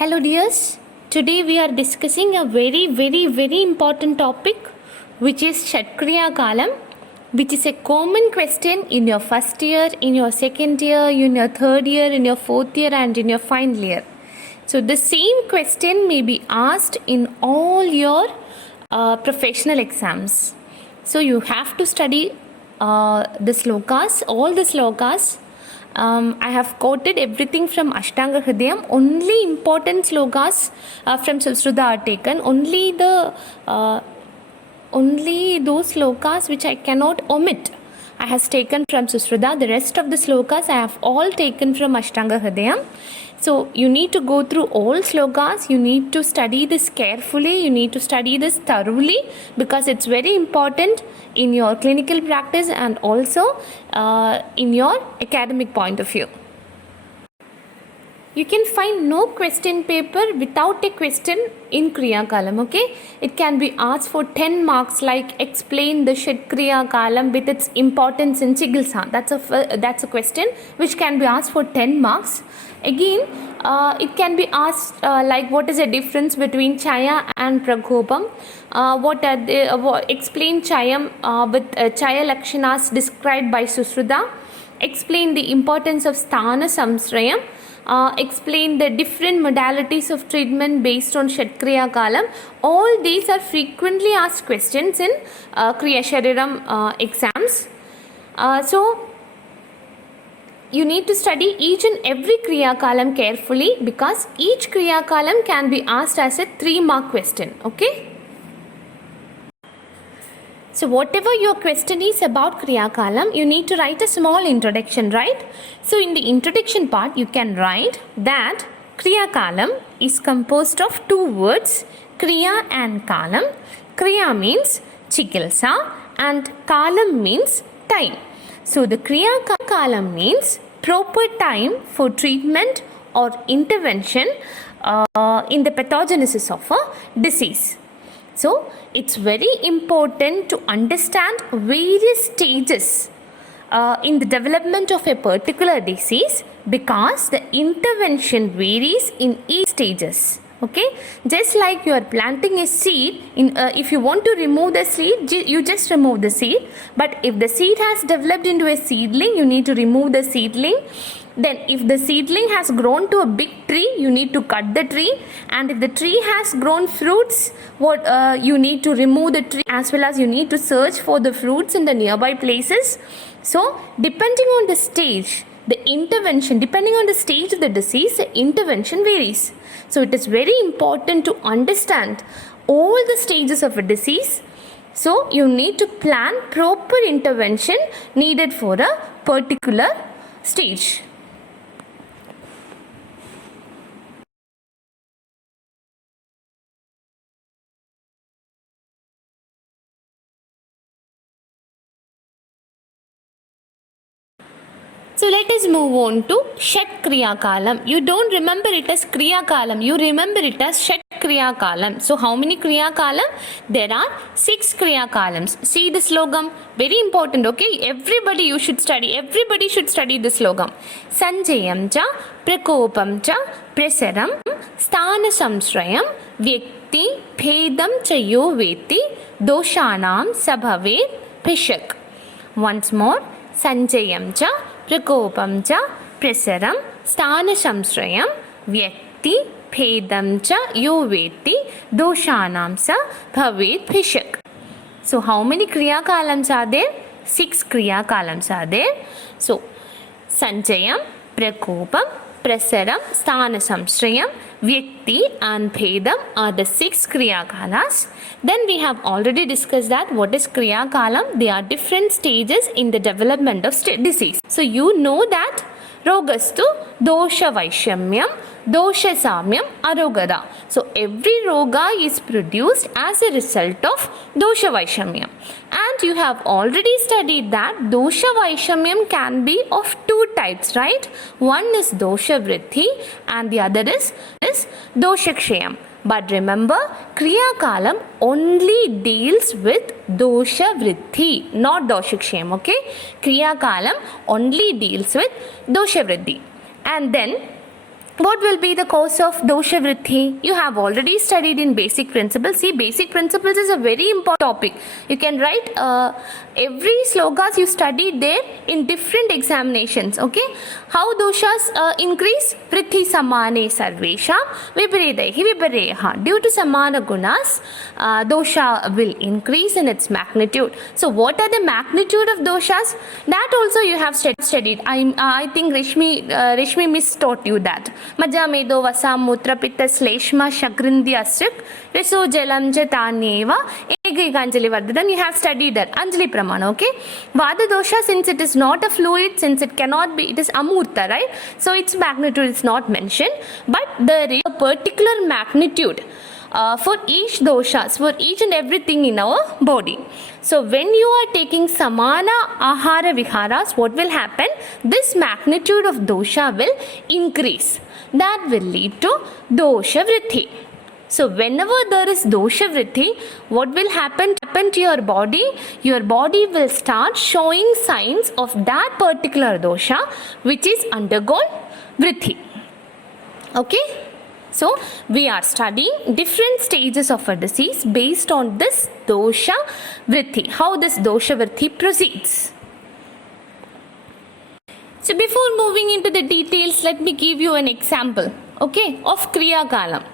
Hello dears, today we are discussing a very important topic which is Shatkriya Kalam, which is a common question in your first year, in your second year, in your third year, in your fourth year and in your final year. So the same question may be asked in all your professional exams. So you have to study the slokas, all the slokas. I have quoted everything from Ashtanga Hridayam. Only important slokas from Sushruta are taken. Only those slokas which I cannot omit I have taken from Sushruta. The rest of the slokas I have all taken from Ashtanga Hridayam. So you need to go through all slokas. You need to study this carefully. You need to study this thoroughly because it's very important in your clinical practice and also in your academic point of view. You can find no question paper without a question in Kriya Kalam, okay? It can be asked for 10 marks like explain the Shatkriya Kalam with its importance in Chikitsa. That's a question which can be asked for 10 marks. Again, it can be asked like what is the difference between Chaya and Prakopam? Explain Chayam with Chaya Lakshanas described by Sushruta. Explain the importance of Sthana Samsrayam. Explain the different modalities of treatment based on Shatkriya Kalam. All these are frequently asked questions in Kriya Shariram exams. So you need to study each and every Kriya Kalam carefully because each Kriya Kalam can be asked as a 3-mark question. Okay. So whatever your question is about Kriya Kalam, you need to write a small introduction, right? So in the introduction part, you can write that Kriya Kalam is composed of 2 words, Kriya and Kalam. Kriya means Chikitsa and Kalam means time. So the Kriya Kalam means proper time for treatment or intervention in the pathogenesis of a disease. So it's very important to understand various stages in the development of a particular disease because the intervention varies in each stages. Okay, just like you are planting a seed, if you want to remove the seed, you just remove the seed. But if the seed has developed into a seedling, you need to remove the seedling. Then if the seedling has grown to a big tree, you need to cut the tree. And if the tree has grown fruits, you need to remove the tree as well as you need to search for the fruits in the nearby places. So depending on the stage, the intervention, depending on the stage of the disease, the intervention varies. So it is very important to understand all the stages of a disease. So you need to plan proper intervention needed for a particular stage. So let us move on to Shatkriya Kalam. You don't remember it as Kriya Kalam. You remember it as Shatkriya Kalam. So how many Kriya Kalam? There are 6 Kriya Kalams. See the slogam. Very important, okay? Everybody you should study. Everybody should study the slogam. Sanjayam cha, Prakopam cha, Prasaram, Sthana Samsrayam, Vyakti, Bhedam cha yo veti, Doshanam sabhavet Bhishak. Once more. Sanjayam cha, Prakopam cha, Prasaram, Sthana Samsrayam, Vyakti, Bhedam cha yo veti, Doshanam sa bhavet Bhishak. So how many Kriya Kalams are there? 6 Kriya Kalams are there. So Sanjayam, Prakopam, Prasaram, Sthana Samsrayam, Vyakti and Bhedam are the 6 Kriya Kalas. Then we have already discussed that what is Kriya Kalam. They are different stages in the development of disease. So you know that Rogastu Dosha Vaishamyam, Dosha Samyam, Arogada. So every roga is produced as a result of Dosha Vaishamyam. And you have already studied that Dosha Vaishamyam can be of 2 types, right? One is Dosha Vriddhi and the other is Dosha Kshayam. But remember, Kriya Kalam only deals with Dosha Vriddhi, not Dosha Kshayam, okay? Kriya Kalam only deals with Dosha Vriddhi. And then What will be the cause of dosha vritti? You have already studied in basic principles. See, basic principles is a very important topic. You can write every slokas you studied there in different examinations. Okay, how doshas increase? Vritti samane sarvesham viparedahi vipareha. Due to samana gunas, dosha will increase in its magnitude. So what are the magnitude of doshas? That also you have studied. I think Rishmi miss taught you that. Majja medo vasam mutra pitta sleshma shagrindhi asrik riso jalam chetanyeva ekaikanjali vardhadam. You have studied that. Anjali pramana. Okay, vada dosha, since it is not a fluid, since it cannot be, it is amurta, right? So its magnitude is not mentioned, but there is a particular magnitude for each doshas, for each and everything in our body. So when you are taking samana ahara viharas, what will happen? This magnitude of dosha will increase. That will lead to dosha vritti. So whenever there is dosha vritti, what will happen to your body? Your body will start showing signs of that particular dosha which is undergone vritti. Okay? So we are studying different stages of a disease based on this dosha vritti, how this dosha vritti proceeds. So before moving into the details, let me give you an example, okay, of Kriya Kalam.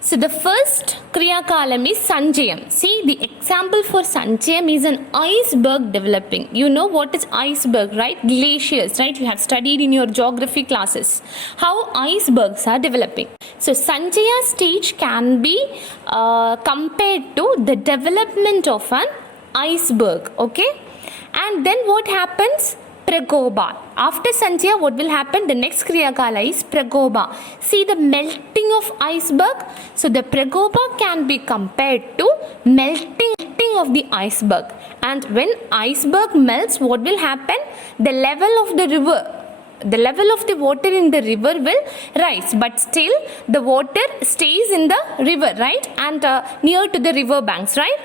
So the first Kriya Kalam is Sanjayam. See, the example for Sanjayam is an iceberg developing. You know what is iceberg, right? Glaciers, right? You have studied in your geography classes how icebergs are developing. So Sanjaya stage can be compared to the development of an iceberg, okay? And then what happens? Prakopa. After Sanjaya, what will happen? The next Kriya Kala is Prakopa. See the melting of iceberg. So the Prakopa can be compared to melting of the iceberg. And when iceberg melts, what will happen? The level of the river, the level of the water in the river will rise, but still the water stays in the river, right? And near to the river banks, right?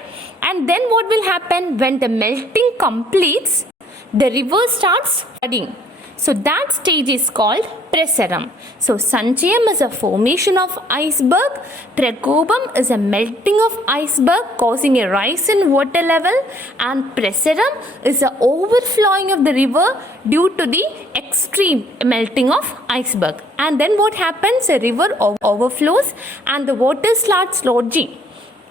And then what will happen? When the melting completes, the river starts flooding. So that stage is called Prasaram. So Sanchayam is a formation of iceberg. Prakopam is a melting of iceberg causing a rise in water level. And Prasaram is a overflowing of the river due to the extreme melting of iceberg. And then what happens? A river overflows and the water starts lodging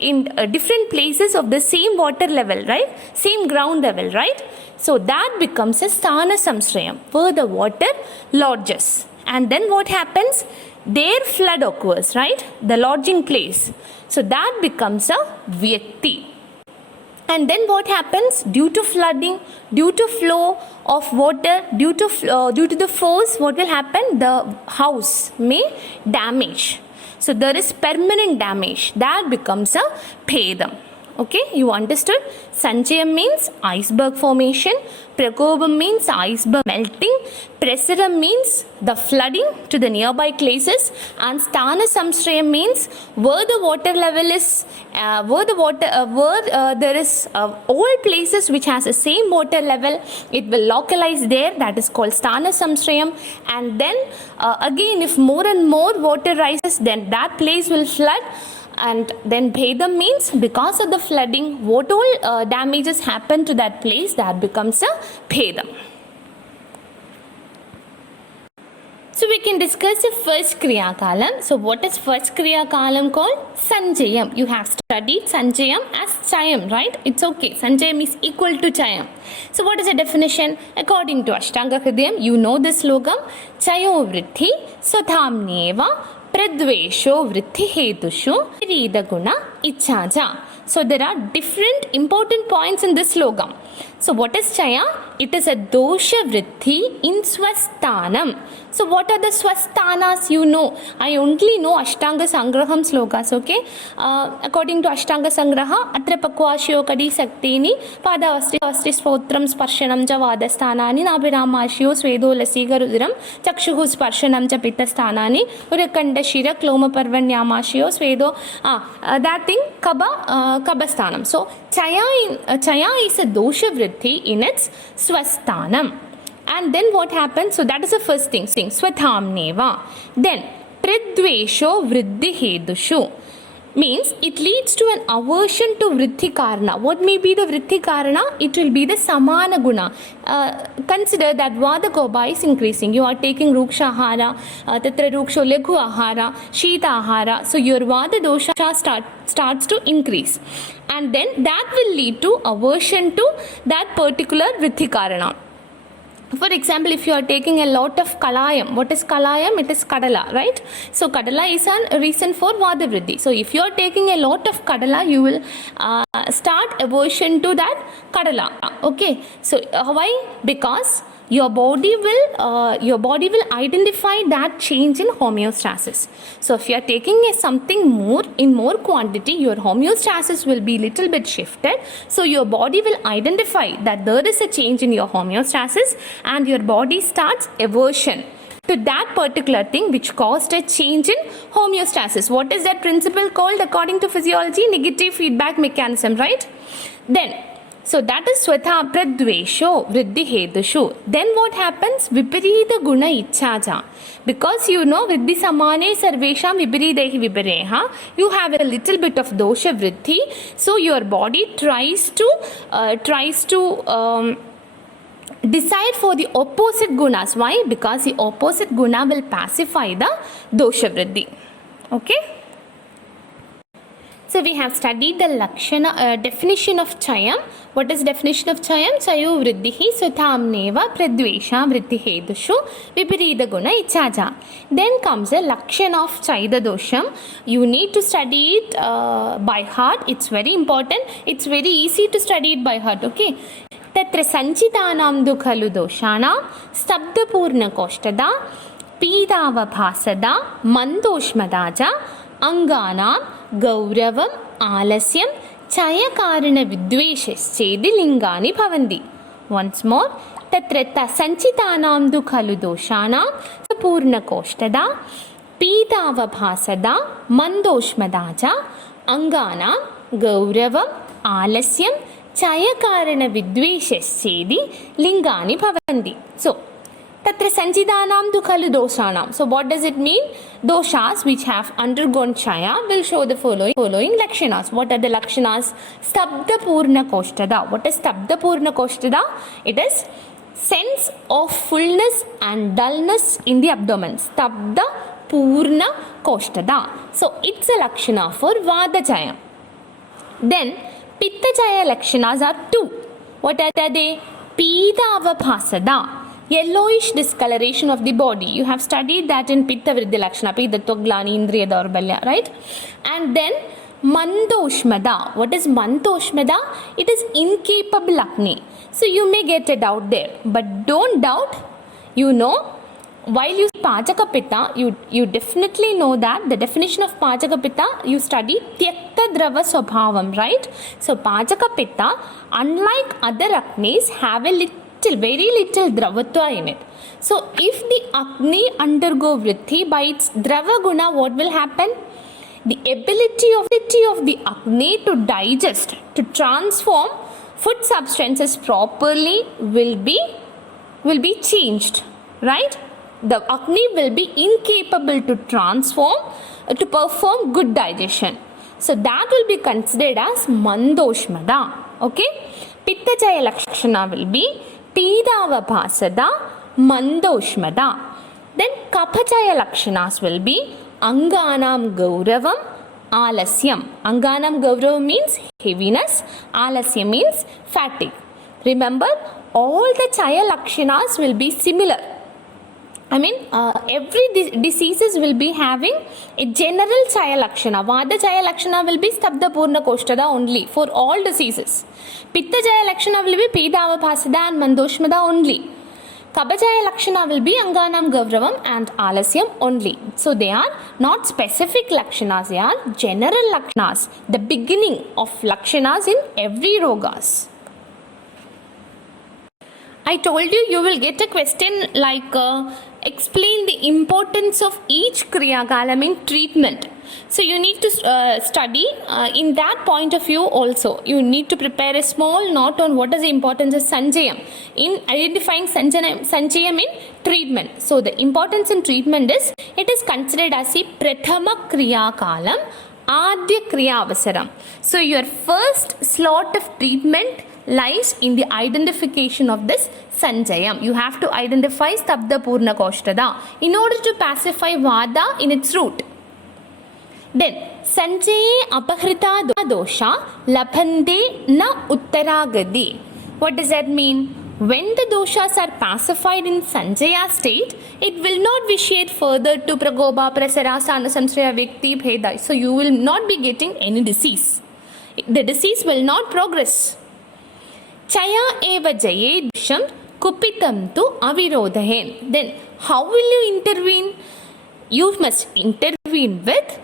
in different places of the same water level, right? Same ground level, right? So that becomes a Sthana Samshrayam, where the water lodges. And then what happens? There flood occurs, right? The lodging place. So that becomes a Vyakti. And then what happens? Due to flooding, due to flow of water, due to the force, what will happen? The house may damage. So there is permanent damage. That becomes a Bhedam. Okay, you understood? Sanchayam means iceberg formation. Prakopam means iceberg melting. Prasaram means the flooding to the nearby places. And Sthana Samshrayam means where the water level is, where there is all places which has the same water level, it will localize there. That is called Sthana Samshrayam. And then again, if more and more water rises, then that place will flood. And then Bhedam means because of the flooding, what all damages happen to that place, that becomes a Bhedam. So we can discuss the first Kriya Kalam. So what is first Kriya Kalam called? Sanjayam. You have studied Sanjayam as Chayam, right? It's okay. Sanjayam is equal to Chayam. So what is the definition? According to Ashtanga Hridayam, you know this slogam. Chayo vriddhi swadhamneva pradvesho vriddhi hetushu rida guna ichaja. So there are different important points in this slogam. So what is Chaya? It is a dosha vriddhi in swasthanam. So what are the swasthanas? You know, I only know Ashtanga Sangraham slokas, okay? According to Ashtanga Sangraha, Atra Pakvashyo Kadi Saktini, Padavasti Spotram Sparshanam Ja Vadasthanani, Nabhiramashyo Svedo Lasiga Rudiram, Chakshuhu Sparshanam Ja Pittasthanani, Urakanda Shira, Kloma Parvanyamashyo Svedo, that thing, Kabasthanam. So Chaya is a dosha vriddhi in its swasthanam. And then what happens? So that is the first thing. Swatamneva. Then pridvesho vriddhi hedushu means it leads to an aversion to vritti karana. What may be the vritti karana? It will be the samana guna. Consider that vada koba is increasing. You are taking ruksha ahara, tatra ruksho leghu ahara, shita ahara. So your vada dosha starts to increase, and then that will lead to aversion to that particular vritti karana. For example, if you are taking a lot of kalayam, what is kalayam? It is kadala, right? So kadala is a reason for vada vriddhi. So if you are taking a lot of kadala, you will start aversion to that kadala. Okay. So why? Because your body will identify that change in homeostasis. So if you are taking something more in more quantity, your homeostasis will be little bit shifted. So your body will identify that there is a change in your homeostasis, and your body starts aversion to that particular thing which caused a change in homeostasis. What is that principle called according to physiology? Negative feedback mechanism, right? Then so that is swata pradvesho vriddhi hedushu. Then what happens? Viparita guna ichchaja. Because you know vriddhi samane sarvesham viparidehi vipareha, you have a little bit of dosha vriddhi. So your body tries to decide for the opposite gunas. Why? Because the opposite guna will pacify the dosha vriddhi. Okay. So we have studied the lakshana definition of chayam. What is definition of chayam? Chayo vriddhihi swatamneva pradvesha vriddhi hedushu viparita guna ichchaja. Then comes the lakshana of chaida dosham. You need to study it by heart. It's very important. It's very easy to study it by heart. Okay. Tatra sanchitanam du khalu doshana stabda purna kostada pidavabhasada mandoshmadaja अंगानां गौरवम आलस्यम चयकारण विद्वेषश्चेदि लिंगानि भवन्ति. Once more, तत्र संचितानां दु खलु दोषाणां पूर्णकोष्ठदा पीतावभासदा मंदोष्मदा च अंगानां गौरवम आलस्यम चयकारण विद्वेषश्चेदि लिंगानि भवन्ति. So Tatra sanchidanam tu khalu doshanam. So what does it mean? Doshas which have undergone chaya will show the following lakshanas. What are the lakshanas? Stabda purna koshtada. What is stabda purna koshtada? It is sense of fullness and dullness in the abdomen. Stabda purna koshtada. So it's a lakshana for vada chaya. Then pitta chaya lakshanas are two. What are they? Pita avabhasada. Yellowish discoloration of the body. You have studied that in Pitta Vriddhi Lakshana, Pidatva Glani Indriya Daurbalya, right? And then Mandoshmada. What is Mandoshmada? It is incapable Agni. So you may get a doubt there. But don't doubt. You know, while you Pachaka Pitta, you definitely know that the definition of Pachaka Pitta, you study Tyakta Drava Swabhavam, right? So Pachaka Pitta, unlike other Agnis, have a very little dravatva in it. So if the Agni undergo vritti by its drava guna, what will happen? The ability of the Agni to digest, to transform food substances properly will be changed, right? The Agni will be incapable to to perform good digestion. So that will be considered as Mandoshmada. Okay? Pitta Chaya Lakshana will be Pidavabhasada Mandoshmada. Then Kapachaya Lakshanas will be Anganam Gauravam Alasyam. Anganam Gauravam means heaviness, Alasya means fatigue. Remember, all the Chaya Lakshanas will be similar. I mean, every diseases will be having a general Chaya Lakshana. Vada Chaya Lakshana will be Stabda Purna Koshtada only for all diseases. Pitta Chaya Lakshana will be Pidavabhasada and Mandoshmada only. Kabachaya Lakshana will be Anganam Gavravam and Alasyam only. So they are not specific Lakshanas, they are general Lakshanas. The beginning of Lakshanas in every Rogas. I told you will get a question like explain the importance of each Kriya Kalam in treatment. So you need to study in that point of view also. You need to prepare a small note on what is the importance of Sanjayam in identifying Sanjayam in treatment. So the importance in treatment is, it is considered as a Prathama Kriya Kalam, Adya Kriya Avasaram. So your first slot of treatment lies in the identification of this Sanjayam. You have to identify Stabda Purna Koshtada in order to pacify Vada in its root. Then Sanjaye Apahrita Dosha Labhante Na Uttaragadi. What does that mean? When the doshas are pacified in Sanjaya state, it will not vitiate further to Prakopa, Prasara, Sanasamsraya, Vikti, Bheda. So you will not be getting any disease. The disease will not progress. Chaya eva jaye dusham kupitam tu avirodhahen. Then how will you intervene? You must intervene with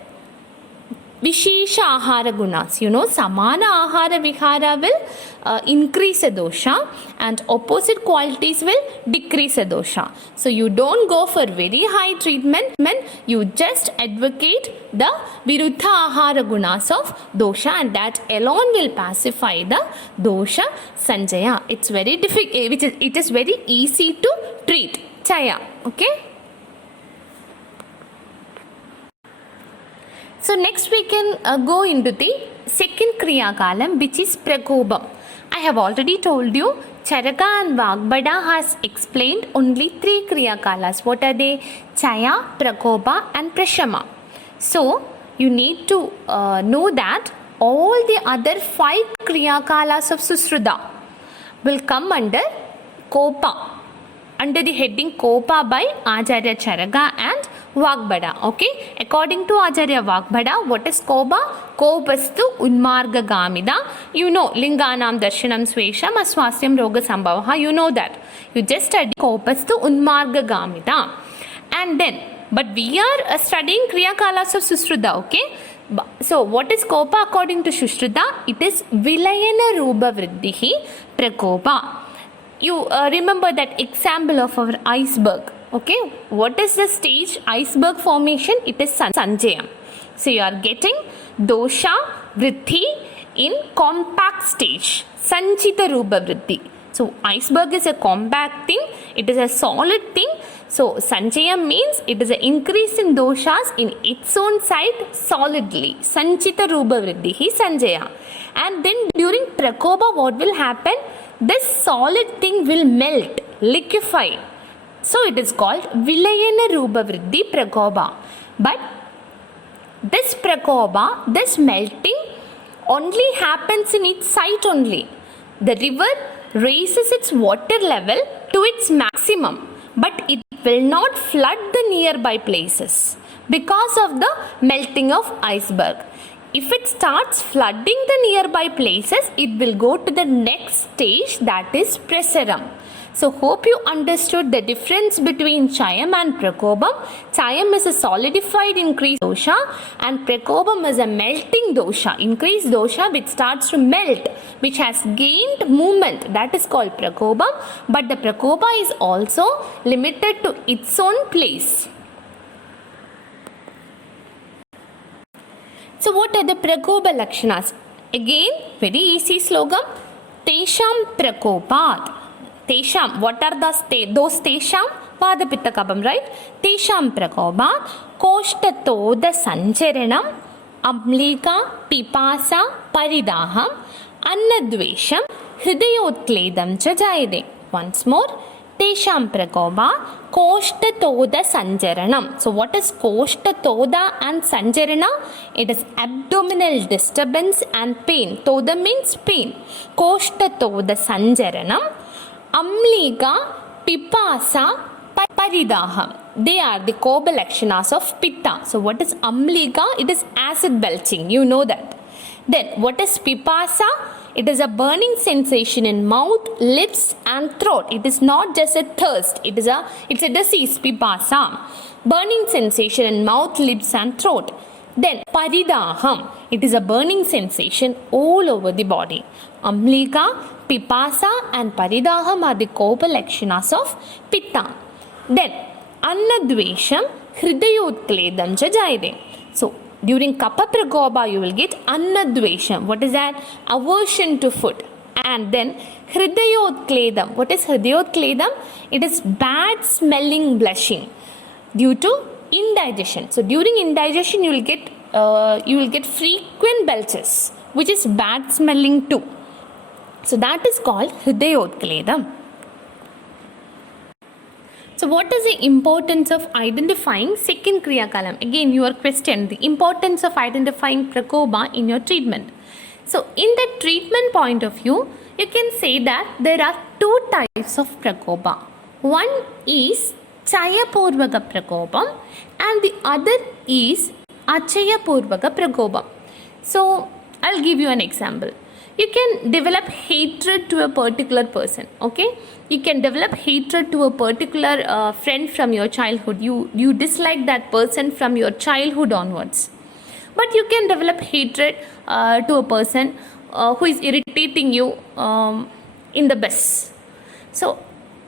Vishesha Ahara Gunas. Samana Ahara Vihara will increase a dosha and opposite qualities will decrease a dosha. So you don't go for very high treatment, you just advocate the Viruddha Ahara Gunas of dosha, and that alone will pacify the dosha Sanjaya. It's very difficult, it is very easy to treat. Chaya, okay? So next we can go into the second Kriya Kalam, which is Prakobam. I have already told you, Charaka and Vagbada has explained only 3 Kriya Kalas. What are they? Chaya, Prakopa and Prashama. So you need to know that all the other 5 Kriya Kalas of Susruta will come under Kopa, under the heading Kopa by Acharya Charaka and Vagbada. Okay, according to Acharya Vagbada, what is Kopa? Kopastu Unmarga Gamida. You know, Linganam Darshanam Swesham Aswasyam Roga Sambhavaha. You know that. You just study Kopastu Unmarga Gamida. And then, but we are studying Kriya Kalas of Susruta. Okay. So what is Kopa according to Susruta? It is Vilayana Rupa Vriddhihi Prakopa. You remember that example of our iceberg. Okay, what is the stage iceberg formation? It is Sanjayam. So you are getting dosha vriddhi in compact stage, Sanchita Rupa Vriddhi. So iceberg is a compact thing, it is a solid thing. So Sanjayam means it is an increase in doshas in its own side solidly. Sanchita Rupa Vriddhi Sanjaya. And then during Prakopa, what will happen? This solid thing will melt, liquefy. So it is called Vilayana Rupa Vriddhi Prakopa. But this Prakopa, this melting only happens in its site only. The river raises its water level to its maximum, but it will not flood the nearby places because of the melting of iceberg. If it starts flooding the nearby places, it will go to the next stage, that is Prasaram. So hope you understood the difference between Chayam and Prakobam. Chayam is a solidified increased dosha and Prakobam is a melting dosha, increased dosha which starts to melt, which has gained movement, that is called Prakobam. But the Prakopa is also limited to its own place. So what are the Prakopa Lakshanas? Again, very easy slogan. Tesham Prakopat. Tesham, what are those Tesham? Vada Pitta Kapam, right? Tesham Prakopat. Koshtatoda Sancharanam. Amlika Pipasa Paridaham. Annadvesham. Hridayotledam Chajayade. Once more. Tesham Prakopa. Koshtatoda Sancharanam. So what is Koshtatoda and Sanjarana? It is abdominal disturbance and pain. Toda means pain. Koshtatoda Sanjaranam. Amlika Pipasa Paridaham. They are the Kopa Lakshanas of Pitta. So what is Amlika? It is acid belching. You know that. Then what is Pipasa? It is a burning sensation in mouth, lips and throat. It is not just a thirst. It's a disease, Pipasa. Burning sensation in mouth, lips and throat. Then Paridaham. It is a burning sensation all over the body. Amlika, Pipasa and Paridaham are the Kopa Lakshanas of Pitta. Then Annadvesham Hridayotledam Jajayade. So During Kapha Prakopa, you will get Annadvesham. What is that? Aversion to food. And then Hridayodkledam. What is Hridayodkledam? It is bad smelling blushing due to indigestion. So during indigestion, you will get frequent belches, which is bad smelling too. So that is called Hridayodkledam. So what is the importance of identifying second Kriya Kalam? Again, your question, the importance of identifying Prakopa in your treatment. So in the treatment point of view, you can say that there are two types of Prakopa. One is Chayapurvaka Prakopam and the other is Achayapurvaka Prakopam. So I'll give you an example. You can develop hatred to a particular person, okay? You can develop hatred to a particular friend from your childhood. You dislike that person from your childhood onwards. But you can develop hatred to a person who is irritating you in the bus. So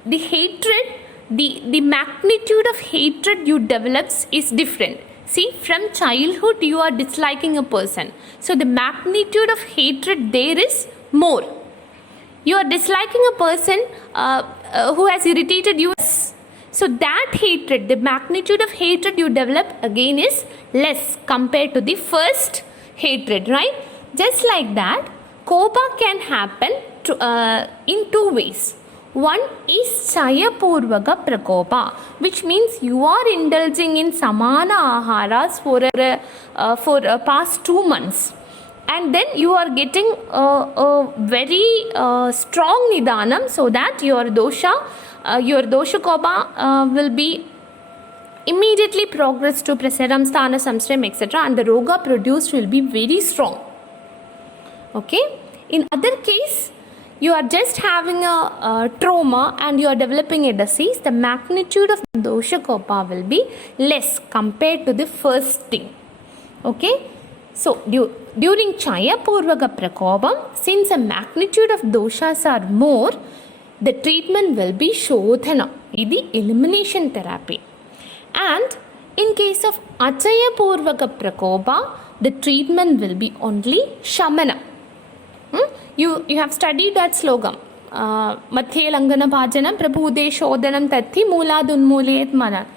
the hatred, the magnitude of hatred you develop is different. See, from childhood you are disliking a person. So the magnitude of hatred there is more. You are disliking a person who has irritated you. So that hatred, the magnitude of hatred you develop again is less compared to the first hatred, right? Just like that, Kopa can happen in two ways. One is Chayapurvaka Prakopa, which means you are indulging in Samana Aharas for past 2 months. And then you are getting a very strong Nidanam so that your dosha Kopa will be immediately progress to Prasaram, Sthana, Samsram, etc. and the Roga produced will be very strong. Okay? In other case, you are just having a trauma and you are developing a disease, the magnitude of dosha kopa will be less compared to the first thing. Okay? So, during Chayapurvaka Prakopam, since the magnitude of doshas are more, the treatment will be Shodhana, the elimination therapy. And in case of Achayapurvaka Prakopa, the treatment will be only Shamana. You have studied that slogam. Mathe Langana Bhajanam Prabhude Shodhanam Tathi Mooladunmulayat Manan.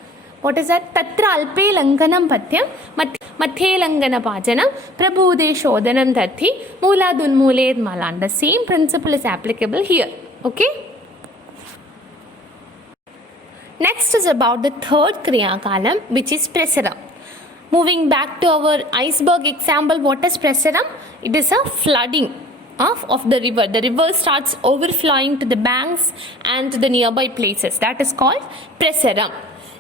What is that? Tatra Alpe Langanam Patyam Mathe Langana Bhajanam Prabhude Shodhanam Tathi Mooladunmulayat Malan. The same principle is applicable here. Okay? Next is about the third Kriya Kalam, which is Prasaram. Moving back to our iceberg example, what is Prasaram? It is a flooding of the river. The river starts overflowing to the banks and to the nearby places. That is called Prasaram.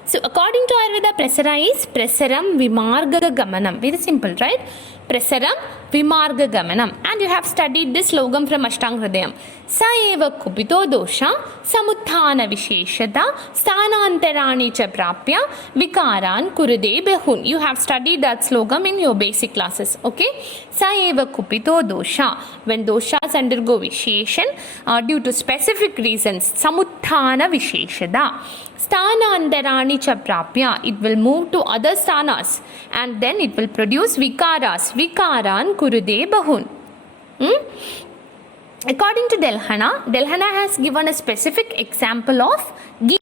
So according to Ayurveda, Prasara is Prasaram Vimarga Gamanam. Very simple, right? Prasaram Vimarga Gamanam. And you have studied this slogam from Ashtanga Hridayam. Saeva Kupito Dosha Samuthana Visheshata Sthanantarani cha Prapya Vikaran Kurude Behun. You have studied that slogam in your basic classes. Okay? Saeva Kupito Dosha. When doshas undergo Visheshan due to specific reasons, Samuthana Visheshada. Sthanantarani cha Prapya. It will move to other sthanas and then it will produce Vikaras. Vikaran Kurude Bahun. According to Delhana has given a specific example of ghee.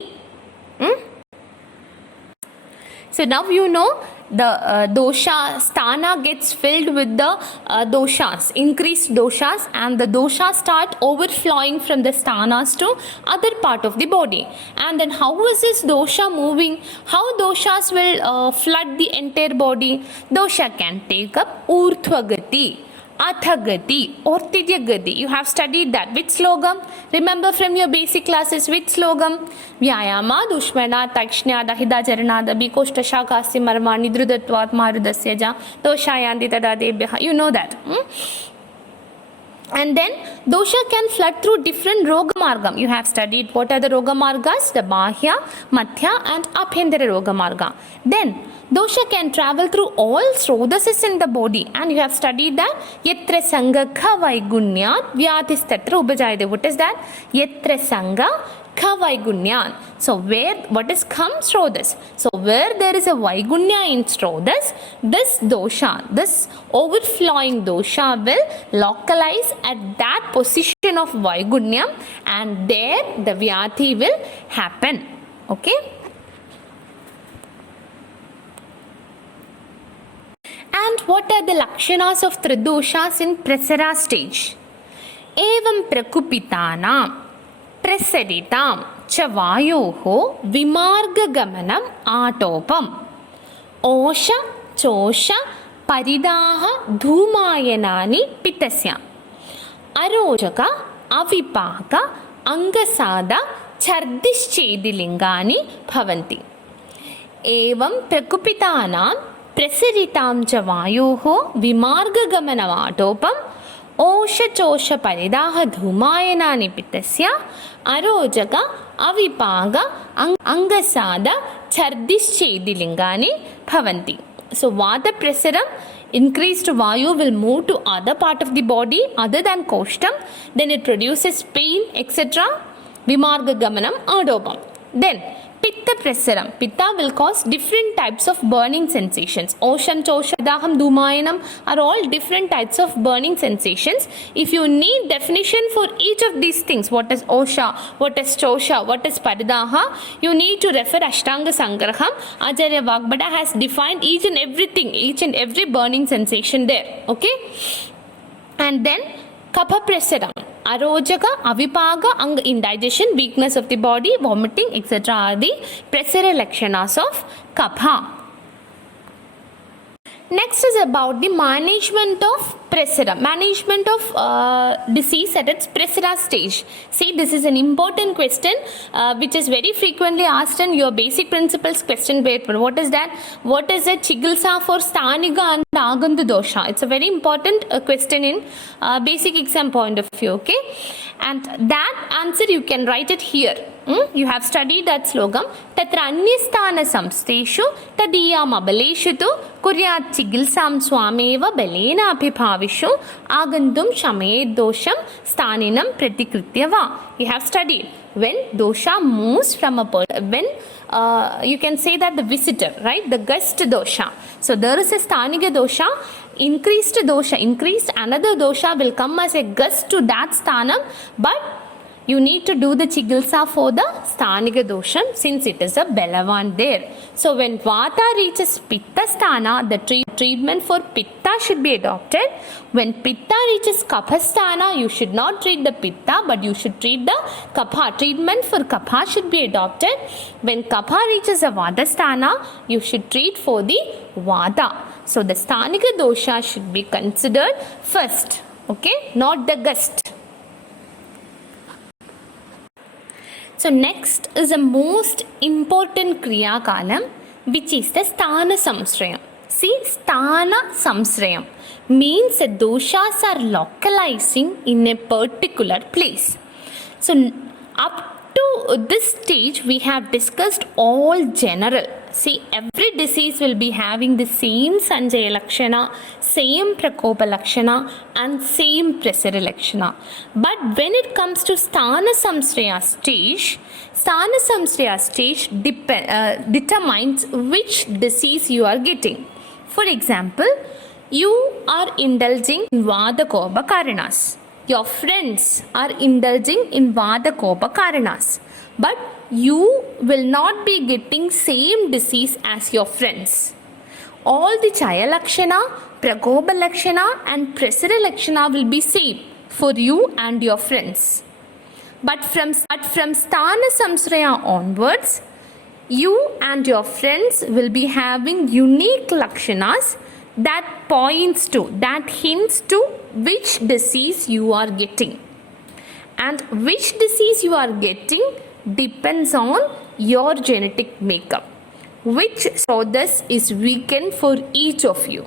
So now you know the dosha sthana gets filled with the doshas, increased doshas, and the doshas start overflowing from the sthanas to other part of the body. And then how is this dosha moving? How doshas will flood the entire body? Dosha can take up urdhvagati, athagati or tidyagati. You have studied that. Which slogam? Remember from your basic classes, which slogam? Vyayama dushmana takshnya dahida jaranada bikoshta shakasi marma nidrudatvat marudasyaja doshayandi tadadebhya. You know that. And then dosha can flood through different roga margam. You have studied what are the roga margas? The bahya, madhya and abhyantara roga marga. Then dosha can travel through all srodases in the body, and you have studied that yatra sangha vaigunyat vyatistatra ubajayade. What is that? Yatra sangha Ka Vaigunya. So where, what is Kham? Srodhas. So where there is a Vaigunya in Srodhas, this dosha, this overflowing dosha will localize at that position of Vaigunya, and there the Vyadhi will happen. Okay. And what are the lakshanas of tridoshas in prasara stage? Evam prakupitanam prasaritam cha vayoho vimargagamanam atopam osha chosha paridaha dhumayanani pitasya arojaka avipaka angasada chardishchedilingani bhavanti. Evam prakupitanam prasaritam cha vayoho vimargagamanam ओषचोष परिदाह धूमायनानि पितस्य अरोजक अविपाग अंगसाद छर्दिश्चेदिलिंगानि भवन्ति. So vata prasaram, increased vayu will move to other part of the body other than koshtam, then it produces pain, etc. Vimarga gamanam adopam. Then pitta prasaram, pitta will cause different types of burning sensations. Osham, chosha, daham, dhumayanam are all different types of burning sensations. If you need definition for each of these things, what is osha, what is chosha, what is paridaha, you need to refer Ashtanga Sangraham. Acharya Vagbhata has defined each and everything, each and every burning sensation there. Okay. And then kapha prasaram, arojaka, avipaga, indigestion, weakness of the body, vomiting, etc. are the prasara lakshanas of kapha. Next is about the management of prasara, management of disease at its prasara stage. See, this is an important question which is very frequently asked in your basic principles question paper. What is that? What is a chigilsa for Sthanika and Agantu dosha? It's a very important question in basic exam point of view. Okay, and that answer you can write it here. You have studied that slogam. Tatra anyasthana samsteshu tadiyam abaleshu tu kuryat chigilsam swameva balena abhibhavishu agandum shamayed dosham sthaninam pratikrityava. You have studied when dosha moves from a person, when you can say that the visitor, right, the guest dosha. So there is a sthanika dosha, increased dosha, increased another dosha will come as a gust to that sthanam, but you need to do the chigilsa for the sthanika dosham since it is a belavan there. So when vata reaches pitta sthana, the treatment for pitta should be adopted. When pitta reaches kapha sthana, you should not treat the pitta but you should treat the kapha. Treatment for kapha should be adopted. When kapha reaches a vata sthana, you should treat for the vata. So the sthanika dosha should be considered first, okay, not the gust. So next is the most important Kriya Kalam, which is the Sthana Samsrayam. See, Sthana Samsrayam means the doshas are localizing in a particular place. So up to this stage we have discussed all general. See, every disease will be having the same Sanjaya Lakshana, same Prakopa Lakshana and same Prasara Lakshana. But when it comes to Sthana Samsraya stage determines which disease you are getting. For example, you are indulging in Vada Kopa Karanas. Your friends are indulging in Vada Kopa Karanas. But you will not be getting same disease as your friends. All the Chaya Lakshana, Prakopa Lakshana and Prasara Lakshana will be same for you and your friends. But from Sthana Samsraya onwards, you and your friends will be having unique Lakshanas that points to, that hints to which disease you are getting. And which disease you are getting depends on your genetic makeup, which Srodhas is weakened for each of you.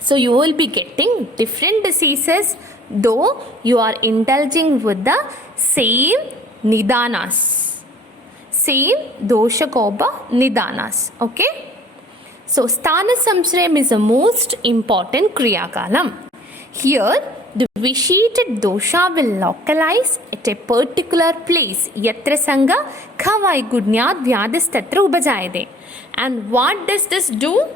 So you will be getting different diseases though you are indulging with the same nidanas, same dosha kopa nidanas. Okay. So Sthana Samsrayam is the most important Kriya Kalam. Here The vitiated dosha will localize at a particular place. Yatra sanga khawai gudnyat vyadis tatra ubajayade. And what does this do?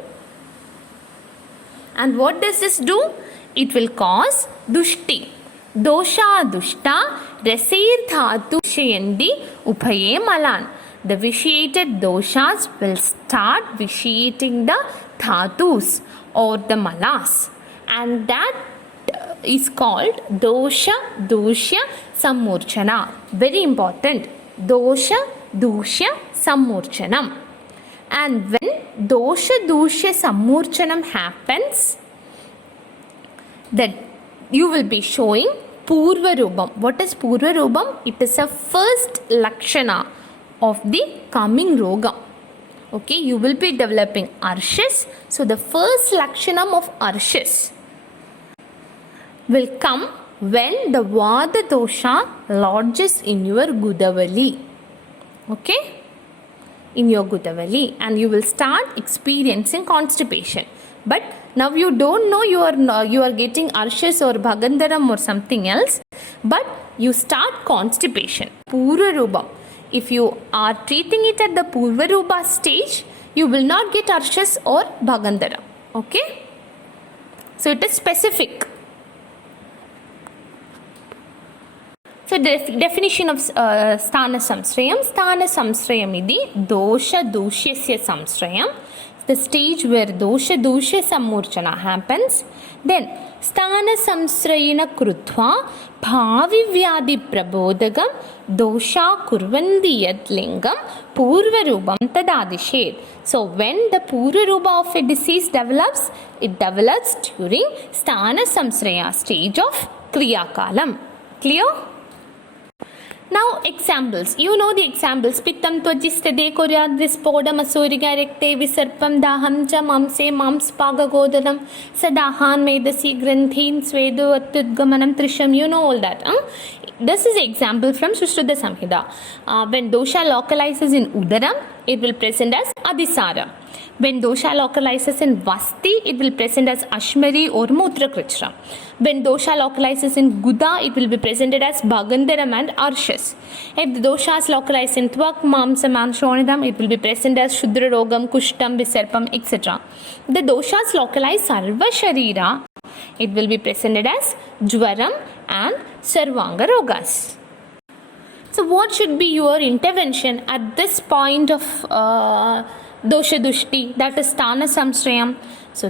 And what does this do? It will cause dushti. Dosha dushta rasair dhatu shayandi uphaye malan. The vitiated doshas will start vitiating the dhatus or the malas, and that is called dosha dushya sammurchana. Very important. Dosha dushya sammurchanam. And when dosha dushya sammurchanam happens, that you will be showing purva rupam. What is purva rupam? It is a first lakshana of the coming roga. Okay, you will be developing arshas. So the first lakshanam of arshas will come when the vada dosha lodges in your gudavali. Okay, in your gudavali, and you will start experiencing constipation. But now you don't know you are getting arshas or bhagandaram or something else, but you start constipation. Purva rupam. If you are treating it at the purva rupa stage, you will not get arshas or bhagandaram. Okay, so it is specific. So definition of sthana samsrayam. Sthana samsrayam idi dosha dushyasya samsrayam. The stage where dosha dushya sammurchana happens. Then sthana samsrayina krutva bhavi vyadi prabodhagam dosha kurvandi yad lingam purva rupam tadadished. So when the purva rupa of a disease develops, it develops during sthana samsraya stage of kriya kalam. Clear? Now examples. You know the examples. Pittam tvajistade koryadrispodam asuriga rekte visarpam daham cha mamse mamspaga godanam sadahan medasi granthin svedu atudgamanam trisham. You know all that. This is example from Sushruta Samhita. When dosha localizes in udaram, it will present as adisara. When dosha localizes in vasti, it will present as ashmari or mutrakritra. When dosha localizes in guda, it will be presented as bhagandaram and arshas. If the dosha is localized in tvak, mamsam and shonidam, it will be present as shudra rogam, kushtam, visarpam, etc. The doshas localize sarva sharira, it will be presented as jwaram and sarvanga rogas. So what should be your intervention at this point of dosha dushti, that is sthana samsrayam? So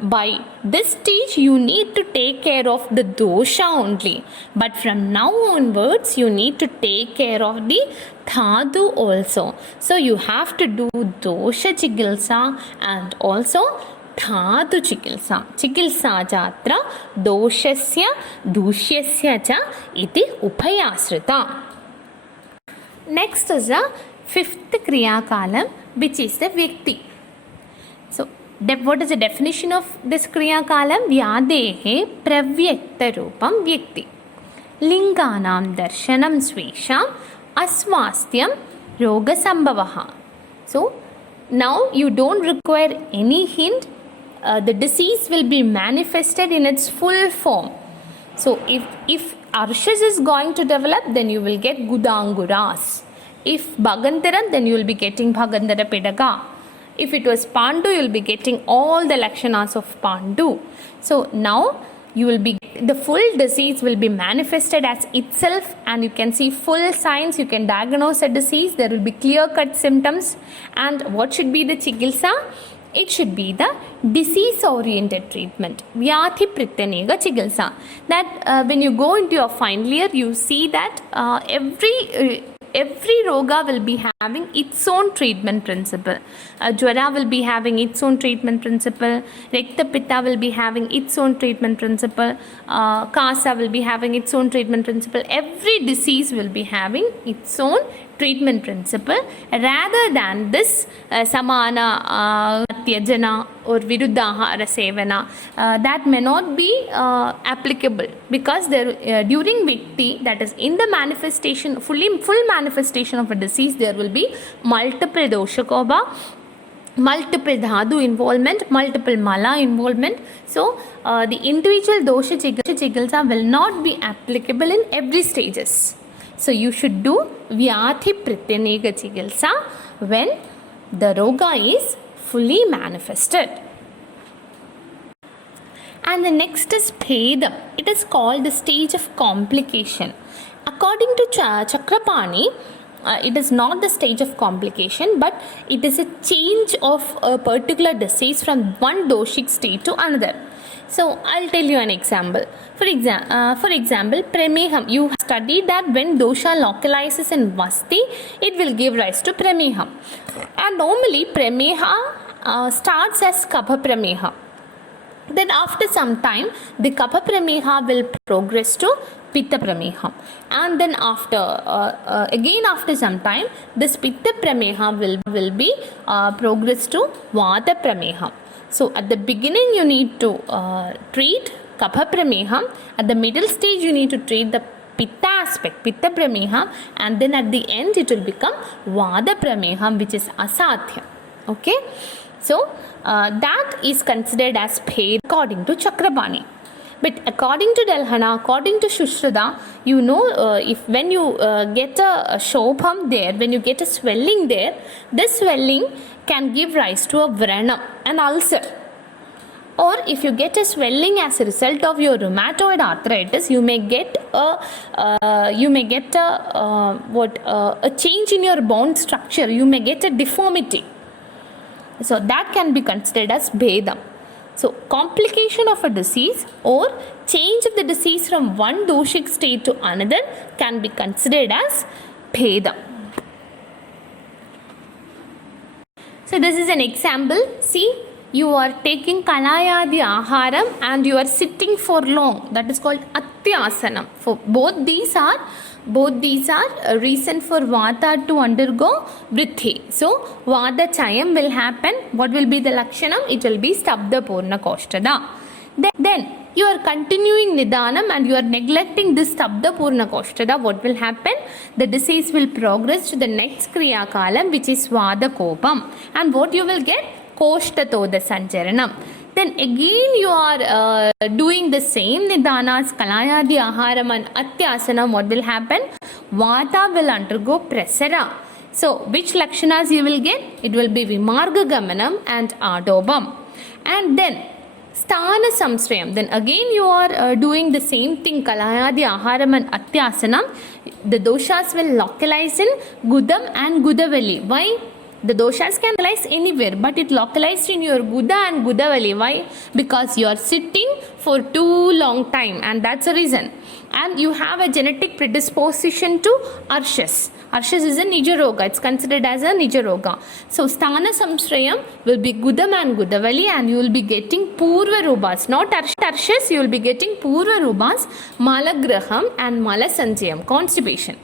by this stage you need to take care of the dosha only, but from now onwards you need to take care of the dhatu also. So you have to do dosha chikilsa and also dhatu chikilsa. Chikilsa jatra doshasya dushyasya cha iti upayasrita. Next is the fifth kriya kalam, which is the vyakti. So what is the definition of this kriya kalam? Vyadehe pravyakta rupam vyakti linganam darshanam svesham aswastham roga sambhavaha. So now you don't require any hint. The disease will be manifested in its full form. So if arshas is going to develop, then you will get gudanguras. If bhagandaram, then you will be getting bhagandara pedaga. If it was pandu, you will be getting all the lakshanas of pandu. So now you will be, the full disease will be manifested as itself, and you can see full signs. You can diagnose a disease. There will be clear cut symptoms. And what should be the chikilsa? It should be the disease oriented treatment. Vyadhi prityanega chikilsa. That when you go into your final year, you see that every roga will be having its own treatment principle. Jwara will be having its own treatment principle. Rekta pitta will be having its own treatment principle. Kasa will be having its own treatment principle. Every disease will be having its own treatment principle, rather than this samana tyajana or viruddhahara sevana. That may not be applicable, because there during vikti, that is in the manifestation, full manifestation of a disease, there will be multiple doshakoba. multiple dhatu involvement, multiple mala involvement. So the individual dosha chikitsa will not be applicable in every stages. So you should do Vyadhi Pratyanga Chikitsa when the roga is fully manifested. And the next is Bhedam. It is called the stage of complication. According to Chakrapani, it is not the stage of complication, but it is a change of a particular disease from one doshic state to another. So I'll tell you an example. For example, Prameham. You have studied that when dosha localizes in Vasti, it will give rise to Prameham. And normally Prameha starts as Kapha Prameha. Then after some time, the Kapha Prameha will progress to Pitta Prameha. And then again after some time, this Pitta Prameha will be progress to Vata Prameha. So at the beginning you need to treat Kapha Prameha. At the middle stage you need to treat the Pitta aspect, Pitta Prameha, and then at the end it will become Vada Prameha, which is Asadhya. Okay. So that is considered as Bhed according to Chakrapani. But according to Dalhana, according to Shushruta, you know, if when you get a shobham there, when you get a swelling there, this swelling can give rise to a vranam, an ulcer. Or if you get a swelling as a result of your rheumatoid arthritis, you may get a change in your bone structure. You may get a deformity. So that can be considered as Bhedam. So complication of a disease or change of the disease from one doshic state to another can be considered as Bhedam. So this is an example. See, you are taking Kalayadi Aharam and you are sitting for long. That is called Atyasanam. For both these are a reason for Vata to undergo Vriddhi. So Vata Chayam will happen. What will be the Lakshanam? It will be Stabda Purna Koshtada. Then you are continuing Nidanam and you are neglecting this Stabda Purna Koshtada. What will happen? The disease will progress to the next Kriya Kalam, which is Vada Kopam. And what you will get? Koshtatoda Sancharanam. Then again you are doing the same Nidanas, Kalayadi Aharam and Atyasanam. What will happen? Vata will undergo Prasara. So which Lakshanas you will get? It will be Vimarga Gamanam and Adobam. And then Sthana Samsrayam. Then again you are doing the same thing, Kalayadi Aharam and Atyasanam. The doshas will localize in Gudam and Gudavali. Why? The doshas can localize anywhere, but it localized in your Guda and Gudavali. Why? Because you are sitting for too long time, and that's the reason. And you have a genetic predisposition to Arshas. Arshas is a Nijaroga. It's considered as a Nijaroga. So Sthana Samsrayam will be Gudam and Gudavali, and you will be getting Purva Rubas. Not Arshas, you will be getting Purva Rubas, Malagraham and Malasanjayam, constipation.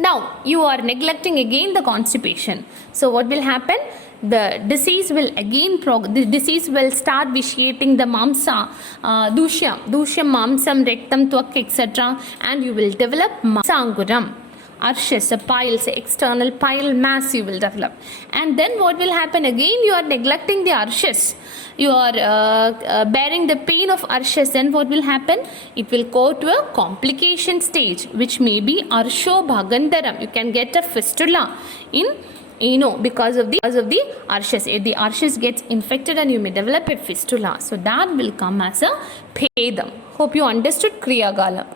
Now you are neglecting again the constipation. So what will happen? The disease will again the disease will start vitiating the mamsa, dusham, mamsam, rectum, tvak, etc. And you will develop masanguram. Arshas, a piles, external pile mass you will develop. And then what will happen? Again you are neglecting the arshas. You are bearing the pain of arshas. Then what will happen? It will go to a complication stage, which may be arsho bhagandaram. You can get a fistula in because of the arshas. The arshas gets infected and you may develop a fistula. So that will come as a Bhedam. Hope you understood Kriya Kalam.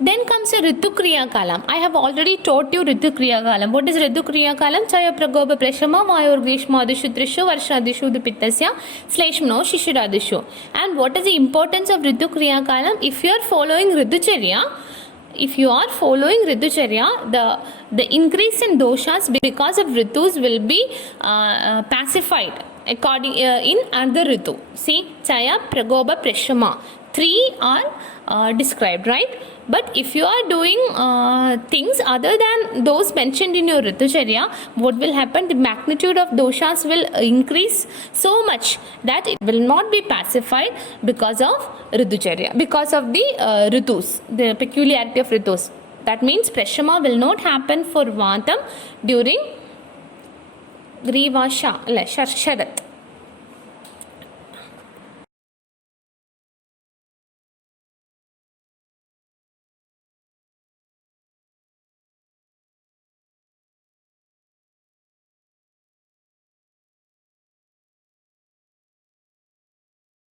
Then comes a Ritu Kriya Kalam. I have already taught you Ritu Kriya Kalam. What is Ritu Kriya Kalam? Chaya Pragopa Prashama, Vayor Grishma Adishu Trishu, Varsha Adishu Dupittasya, Sleshmno Shishira Adishu. And what is the importance of Ritu Kriya Kalam? If you are following Ritucharya, the increase in doshas because of ritus will be pacified according in another ritu. See, Chaya, Pragopa, Prashama. 3 are described, right? But if you are doing things other than those mentioned in your Ritucharya, what will happen? The magnitude of doshas will increase so much that it will not be pacified because of Ritucharya, because of the ritus, the peculiarity of ritus. That means Prashama will not happen for Vatam during Grivasha, Sharat.